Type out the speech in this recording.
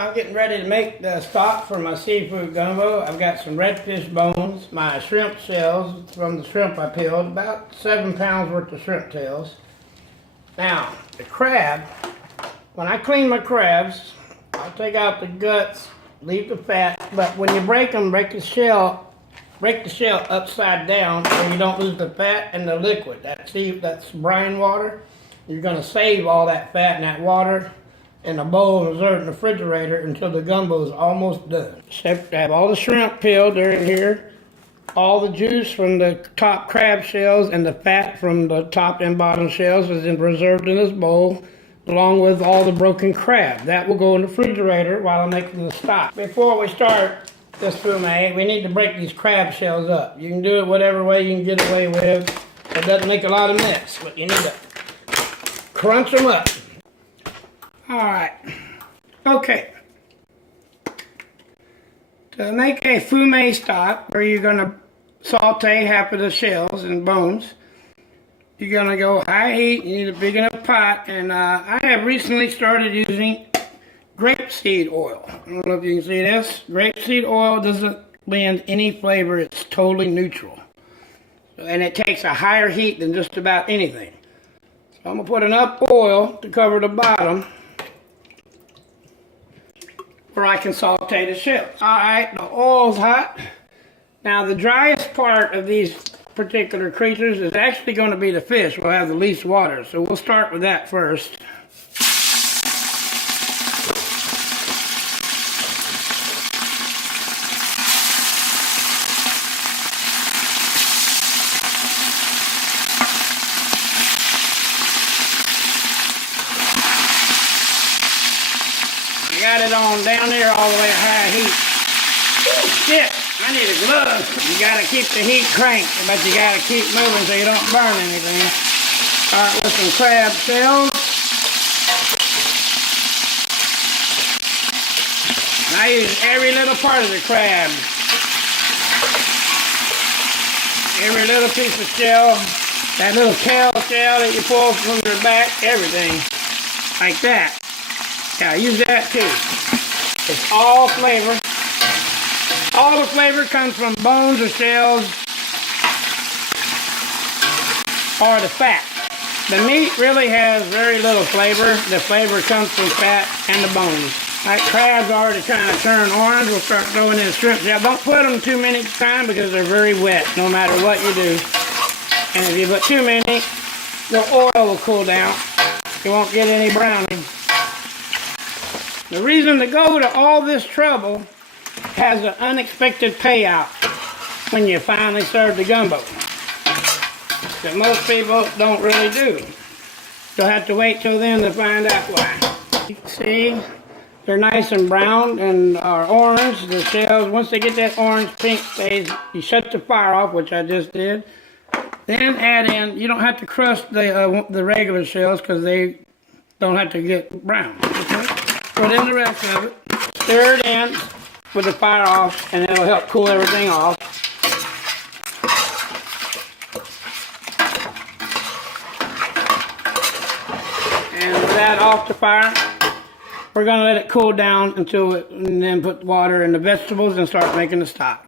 I'm getting ready to make the stock for my seafood gumbo. I've got some redfish bones, my shrimp shells from the shrimp I peeled, about 7 pounds worth of shrimp tails. Now, the crab, when I clean my crabs, I'll take out the guts, leave the fat, but when you break them, break the shell upside down so you don't lose the fat and the liquid. That's brine water. You're going to save all that fat and that water in a bowl and reserve in the refrigerator until the gumbo is almost done. Except I have all the shrimp peeled, they're in here. All the juice from the top crab shells and the fat from the top and bottom shells is reserved in this bowl, along with all the broken crab. That will go in the refrigerator while I'm making the stock. Before we start this fumet, we need to break these crab shells up. You can do it whatever way you can get away with. It doesn't make a lot of mess, but you need to crunch them up. Alright, okay. To make a fumet stock, where you're going to saute half of the shells and bones, you're going to go high heat. You need a big enough pot, and I have recently started using grapeseed oil. I don't know if you can see this. Grapeseed oil doesn't blend any flavor. It's totally neutral. And it takes a higher heat than just about anything. So I'm going to put enough oil to cover the bottom where I can saute the shells. Alright, the oil's hot. Now the driest part of these particular creatures is actually going to be the fish. We'll have the least water, so we'll start with that first. I got it on down there all the way at high heat. Oh shit, I need a glove. You gotta keep the heat cranked, but you gotta keep moving so you don't burn anything. Start with some crab shells. And I use every little part of the crab. Every little piece of shell. That little tail shell that you pull from your back. Everything. Like that. Yeah, use that too. It's all flavor. All the flavor comes from bones or shells or the fat. The meat really has very little flavor. The flavor comes from fat and the bones. Like crabs already kind of turn orange. We'll start throwing in shrimp shell. Don't put them too many times because they're very wet no matter what you do. And if you put too many, the oil will cool down. You won't get any browning. The reason to go to all this trouble has an unexpected payout when you finally serve the gumbo that most people don't really do. You'll have to wait till then to find out why. See, they're nice and brown and are orange. The shells, once they get that orange pink phase, you shut the fire off, which I just did. Then add in, you don't have to crush the regular shells because they don't have to get brown. Okay? Put in the rest of it, stir it in with the fire off, and it'll help cool everything off. And with that off the fire, we're going to let it cool down and then put water in the vegetables and start making the stock.